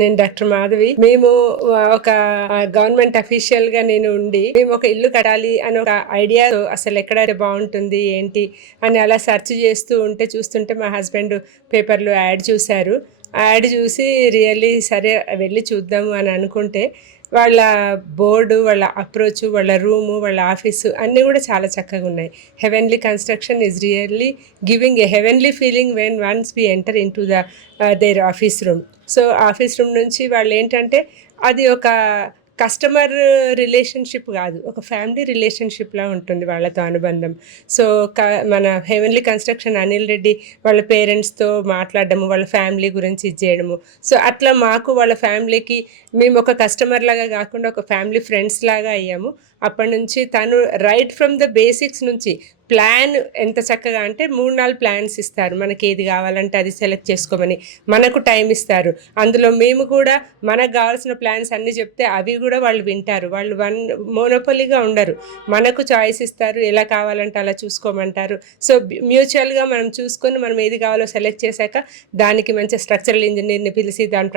నేను డాక్టర్ మాధవి. మేము ఒక గవర్నమెంట్ అఫీషియల్ గా నేను ఉండి మేము ఒక ఇల్లు కట్టాలి అని ఒక ఐడియా, అసలు ఎక్కడ బాగుంటుంది ఏంటి అని అలా సెర్చ్ చేస్తూ ఉంటే చూస్తుంటే మా హస్బెండ్ పేపర్లో యాడ్ చూశారు. ఆ యాడ్ చూసి రియల్లీ సరే వెళ్ళి చూద్దాము అని అనుకుంటే వాళ్ళ బోర్డు, వాళ్ళ అప్రోచ్, వాళ్ళ రూము, వాళ్ళ ఆఫీసు అన్నీ కూడా చాలా చక్కగా ఉన్నాయి. Heavenly construction is really giving a heavenly feeling when once we enter in to the their office room. So office room నుంచి వాళ్ళు ఏంటంటే అది ఒక కస్టమర్ రిలేషన్షిప్ కాదు, ఒక ఫ్యామిలీ రిలేషన్షిప్లా ఉంటుంది వాళ్ళతో అనుబంధం. సో మన హెవెన్లీ కన్స్ట్రక్షన్ అనిల్ రెడ్డి వాళ్ళ పేరెంట్స్తో మాట్లాడడము, వాళ్ళ ఫ్యామిలీ గురించి ఇచ్చేయడము. సో అట్లా మాకు వాళ్ళ ఫ్యామిలీకి మేము ఒక కస్టమర్ లాగా కాకుండా ఒక ఫ్యామిలీ ఫ్రెండ్స్ లాగా అయ్యాము. అప్పటి నుంచి తను రైట్ ఫ్రమ్ ద బేసిక్స్ నుంచి ప్లాన్ ఎంత చక్కగా అంటే 3-4 ప్లాన్స్ ఇస్తారు, మనకి ఏది కావాలంటే అది సెలెక్ట్ చేసుకోమని. మనకు టైం ఇస్తారు. అందులో మేము కూడా మనకు కావాల్సిన ప్లాన్స్ అన్నీ చెప్తే అవి కూడా వాళ్ళు వింటారు. వాళ్ళు మోనోపొలీగా ఉండరు, మనకు చాయిస్ ఇస్తారు, ఎలా కావాలంటే అలా చూసుకోమంటారు. సో మ్యూచువల్గా మనం చూసుకొని మనం ఏది కావాలో సెలెక్ట్ చేశాక దానికి మంచి స్ట్రక్చరల్ ఇంజనీర్ని పిలిచి దాని ప్రకారం